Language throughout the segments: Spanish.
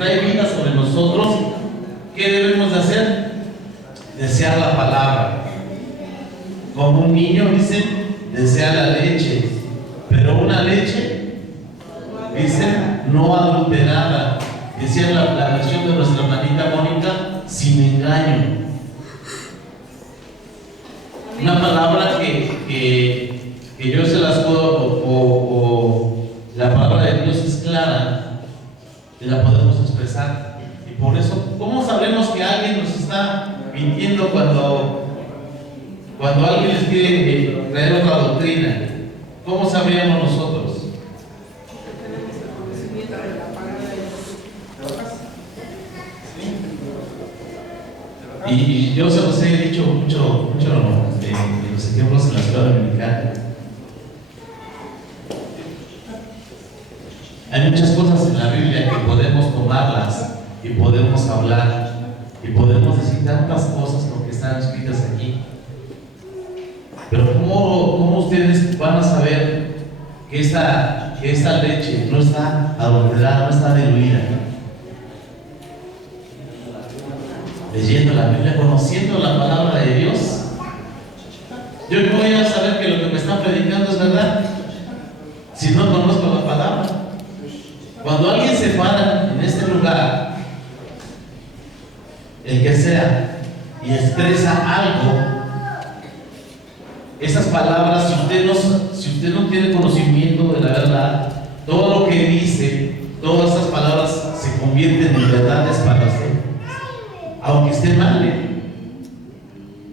trae vida sobre nosotros, ¿qué debemos de hacer? Desear la palabra. Como un niño, dice, desea la leche, pero una leche, dice, no adulterada. Decía la versión de nuestra hermanita Mónica, sin engaño. Una palabra que yo se las puedo, o la palabra de Dios es clara, y la podemos expresar. Y por eso, ¿cómo sabremos que alguien nos está mintiendo cuando alguien les quiere traer otra doctrina? ¿Cómo sabríamos nosotros? Y yo se los he dicho mucho en los ejemplos en la escuela dominicana. Hay muchas cosas en la Biblia que podemos tomarlas y podemos hablar y podemos decir tantas cosas porque están escritas aquí. Pero ¿cómo ustedes van a saber que esta leche no está adulterada, no está diluida? Leyendo la Biblia, conociendo la palabra de Dios. Yo no voy a saber que lo que me están predicando es verdad si no conozco la palabra. Cuando alguien se para en este lugar, el que sea, y expresa algo, esas palabras, si usted no tiene conocimiento de la verdad, todo lo que dice, todas esas palabras se convierten en verdades para usted, aunque esté mal.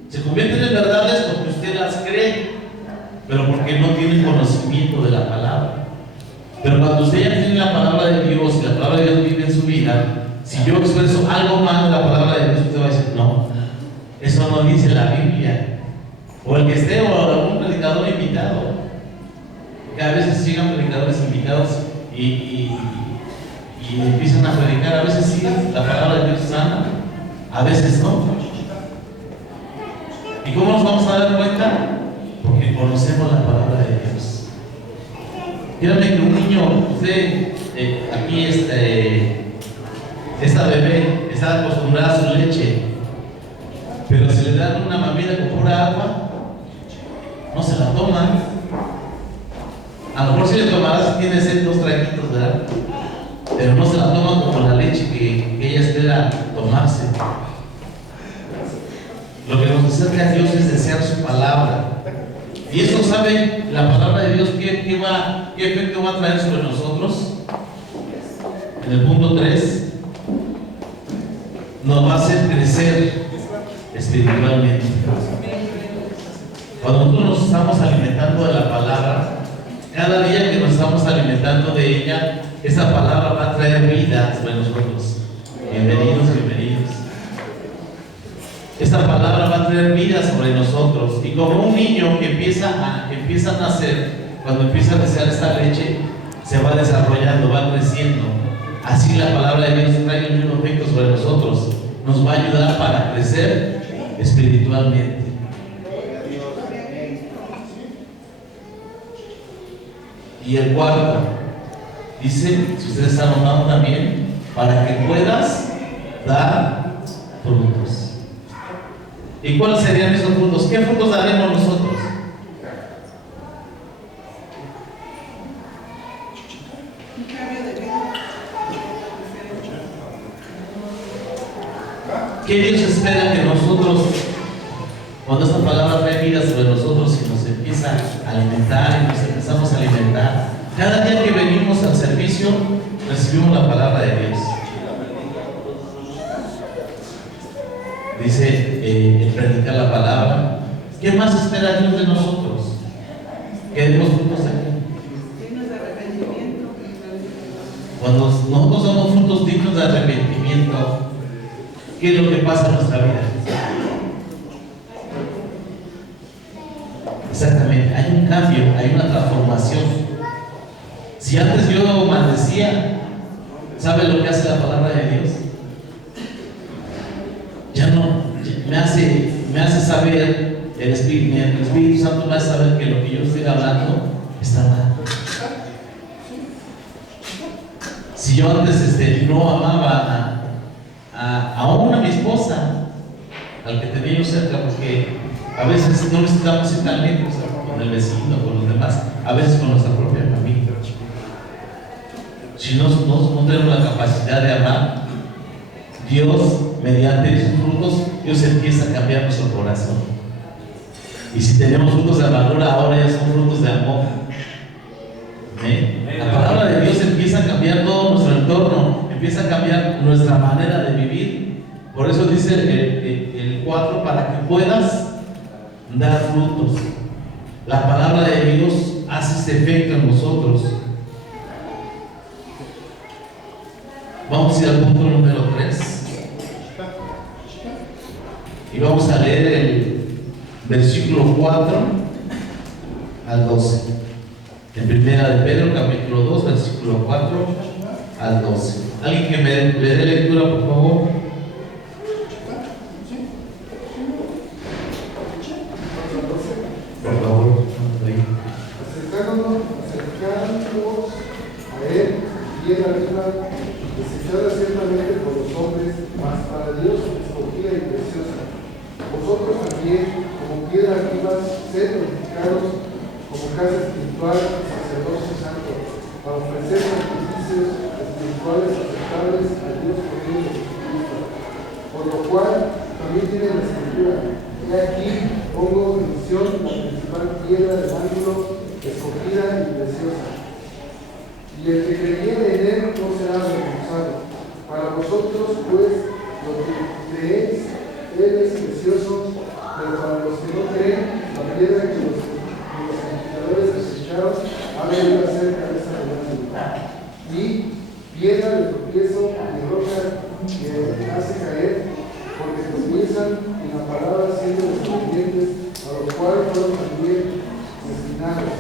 Se convierten en verdades porque usted las cree, pero porque no tiene conocimiento de la palabra. Pero cuando usted ya tiene la palabra de Dios y la palabra de Dios vive en su vida, si yo expreso algo mal de la palabra de Dios, usted va a decir, no, eso no dice la Biblia. O el que esté, o algún predicador invitado, que a veces llegan predicadores invitados y empiezan a predicar. A veces sí, la palabra de Dios sana, a veces no. ¿Y cómo nos vamos a dar cuenta? Porque conocemos la palabra de Dios. Fíjate que un niño, usted, aquí esta bebé está acostumbrada a su leche, pero si le dan una mamila con pura agua, no se la toma. A lo mejor si le tomará si tiene sed 2 traguitos, ¿verdad? Pero no se la toma como la leche que ella espera tomarse. Lo que nos acerca a Dios es desear su palabra. Y esto, ¿sabe la palabra de Dios qué efecto va a traer sobre nosotros? En el punto 3, nos va a hacer crecer espiritualmente. Cuando nosotros nos estamos alimentando de la palabra, cada día que nos estamos alimentando de ella, esa palabra va a traer vida sobre nosotros. Bienvenidos, bienvenidos. Esta palabra va a traer vida sobre nosotros. Y como un niño que empieza a nacer, cuando empieza a desear esta leche, se va desarrollando, va creciendo. Así la palabra de Dios trae el mismo efecto sobre nosotros. Nos va a ayudar para crecer espiritualmente. Y el cuarto, dice, si ustedes están notando también, para que puedas dar frutos. ¿Y cuáles serían esos frutos? ¿Qué frutos daremos nosotros? ¿Qué Dios espera que nosotros, cuando esta palabra trae vida sobre nosotros y nos empieza a alimentar y nos empezamos a alimentar? Cada día que venimos al servicio, recibimos la palabra de Dios. Dice, el predicar la palabra. ¿Qué más espera Dios de nosotros? Que demos frutos de aquí. Dignos de arrepentimiento. Cuando nosotros damos frutos dignos de arrepentimiento, ¿qué es lo que pasa en nuestra vida? Exactamente, hay un cambio, hay una transformación. Si antes yo maldecía, ¿sabe lo que hace la palabra de Dios? Ya no, me hace saber, el Espíritu Santo me hace saber que lo que yo estoy hablando está mal. Si yo antes no amaba aún a mi esposa, al que tenía yo cerca, porque a veces no necesitamos ir tan lejos con el vecino, con los demás, a veces con nuestra propia familia. Si no tenemos la capacidad de amar, Dios, mediante esos frutos, Dios empieza a cambiar nuestro corazón. Y si tenemos frutos de amargura, ahora ya son frutos de amor. La palabra de Dios empieza a cambiar todo nuestro entorno, empieza a cambiar nuestra manera de vivir. Por eso dice el 4, para que puedas dar frutos. La palabra de Dios hace ese efecto en nosotros. Vamos a ir al punto número 3. Y vamos a leer el versículo 4 al 12. En primera de Pedro, capítulo 2, versículo 4 al 12. ¿Alguien que me dé lectura, por favor? Por favor. Acercándonos a Él, bien arriba, desechada ciertamente por los hombres, mas para Dios escogida y preciosa. Vosotros también, como piedras vivas, sed edificados como casa espiritual y sacerdocio santo, para ofrecer sacrificios espirituales aceptables a Dios por medio de Jesucristo. Por lo cual, también tiene la Escritura: he aquí, pongo en Sión la principal piedra del ángulo, escogida y preciosa. Y el que creyere en él no será avergonzado. Para vosotros, pues, lo que creéis, él es precioso, pero para los que no creen, la piedra que los edificadores desecharon ha venido a ser cabeza del ángulo. Y piedra de tropiezo y roca que hace caer, porque tropiezan en la palabra siendo desobedientes, a los cuales fueron también destinados.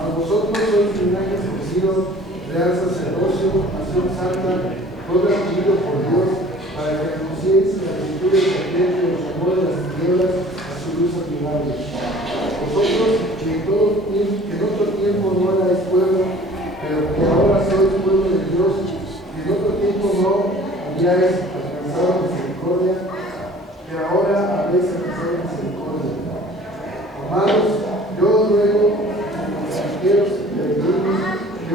A vosotros sois linaje escogido, real sacerdocio, nación santa, pueblo adquirido por Dios, para que anunciéis las virtudes de aquel que os llamó de las tinieblas a su luz admirable. Vosotros que en otro tiempo no erais pueblo, pero que ahora sois pueblo de Dios, que en otro tiempo no habíais alcanzado misericordia, que ahora habéis alcanzado misericordia. Amados, yo os ruego, extranjeros y peregrinos, que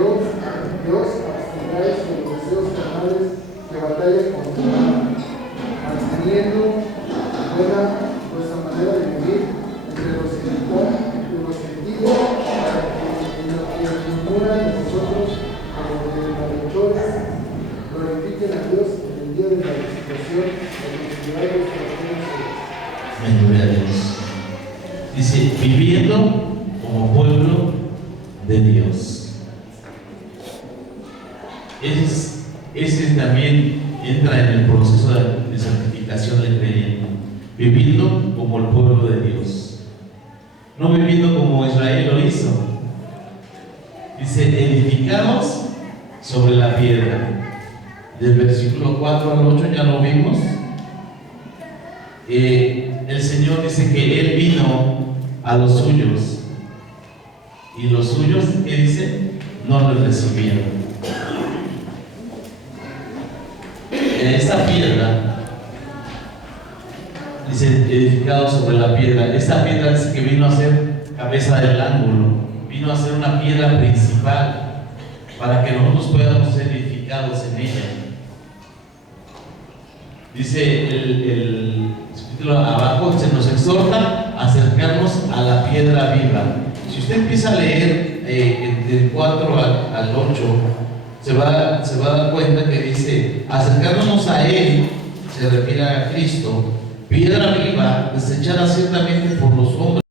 os abstengáis de los deseos carnales que batallan contra el alma, manteniendo buena vuestra manera de vivir entre los gentiles, para que los que murmuran de vosotros, como de malhechores, glorifiquen a Dios en el día de la visitación de los ciudadanos que Gloria a Dios. Dice, viviendo como pueblo de Dios. Ese también entra en el proceso de santificación del creyente. Viviendo como el pueblo de Dios. No viviendo como Israel lo hizo. Dice, edificados sobre la piedra. Del versículo 4 al 8 ya lo vimos. El Señor dice que Él vino a los suyos. Y los suyos, ¿qué dice? No los recibieron. Esta piedra, dice, edificado sobre la piedra. Esta piedra dice que vino a ser cabeza del ángulo, vino a ser una piedra principal para que nosotros podamos ser edificados en ella. Dice el capítulo abajo, se nos exhorta a acercarnos a la piedra viva. Si usted empieza a leer del 4 al 8, se va a dar cuenta que dice, acercándonos a Él, se refiere a Cristo, piedra viva, desechada ciertamente por los hombres.